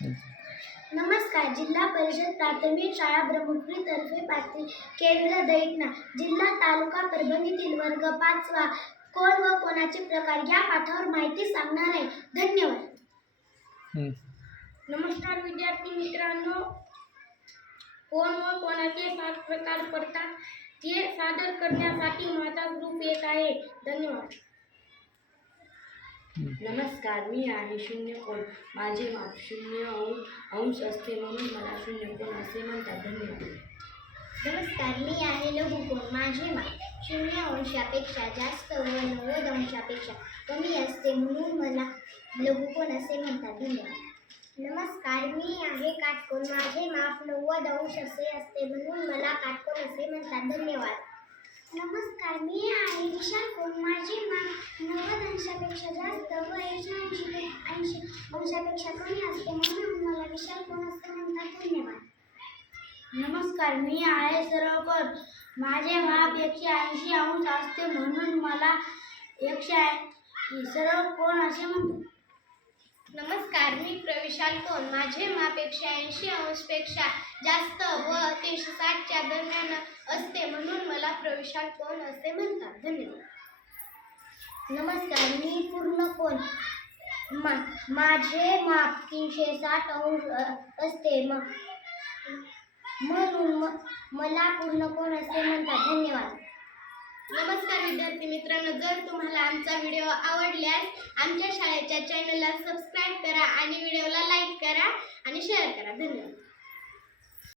नमस्कार. जिल्हा परिषद प्राथमिक शाळा ब्रह्मपुरी तर्फे पाथरी केंद्र दैठणा जिल्हा तालुका परभणीतील वर्ग 5वा कोण व कोणाचे प्रकार या पाठावर माहिती सांगणार आहे. धन्यवाद. नमस्कार विद्यार्थी मित्रांनो, कोण व कोणाचे 7 प्रकार पडतात ते सादर करण्यासाठी माझा ग्रुप येत आहे. धन्यवाद. नमस्कार, मी आहे शून्य कोण. माझे माप 0 अंश असते म्हणून मला शून्य कोण असे म्हणतात. धन्यवाद. नमस्कार. मी आहे लघुकोण. माझे माप 0 अंशापेक्षा जास्त व 90 अंशापेक्षा कमी असते म्हणून मला लघुकोण असे म्हणतात. धन्यवाद. नमस्कार. मी आहे काटकोन. माझे माप 90 अंश असे असते म्हणून मला काटकोन असे म्हणतात. धन्यवाद. नमस्कार. मी आहे विशाल कोण. माझे माप 90 अंशापेक्षा जास्त व 180 अंशापेक्षा कमी असते म्हणून मला विशाल कोण असे म्हणतात. धन्यवाद. नमस्कार. मी आहे सरळ कोण. माझे माप 180 अंश असते म्हणून मला 180 सरळ कोण असे म्हणतात. नमस्कार. मी प्रविशाल कोण. माझे माप 180 अंशपेक्षा जास्त व 360 च्या दरम्यान असते म्हणून मला प्रविशाल कोण असे म्हणतात. धन्यवाद. नमस्कार. मी पूर्ण कोण. माझे माप 360 अंश असते म्हणून मला पूर्ण कोण असे म्हणतात. धन्यवाद. नमस्कार विद्यार्थी मित्रांनो, जर तुम्हाला आमचा व्हिडिओ आवडल्यास आमच्या शाळेच्या चॅनलला सबस्क्राईब करा आणि व्हिडिओला लाईक करा आणि शेअर करा. धन्यवाद.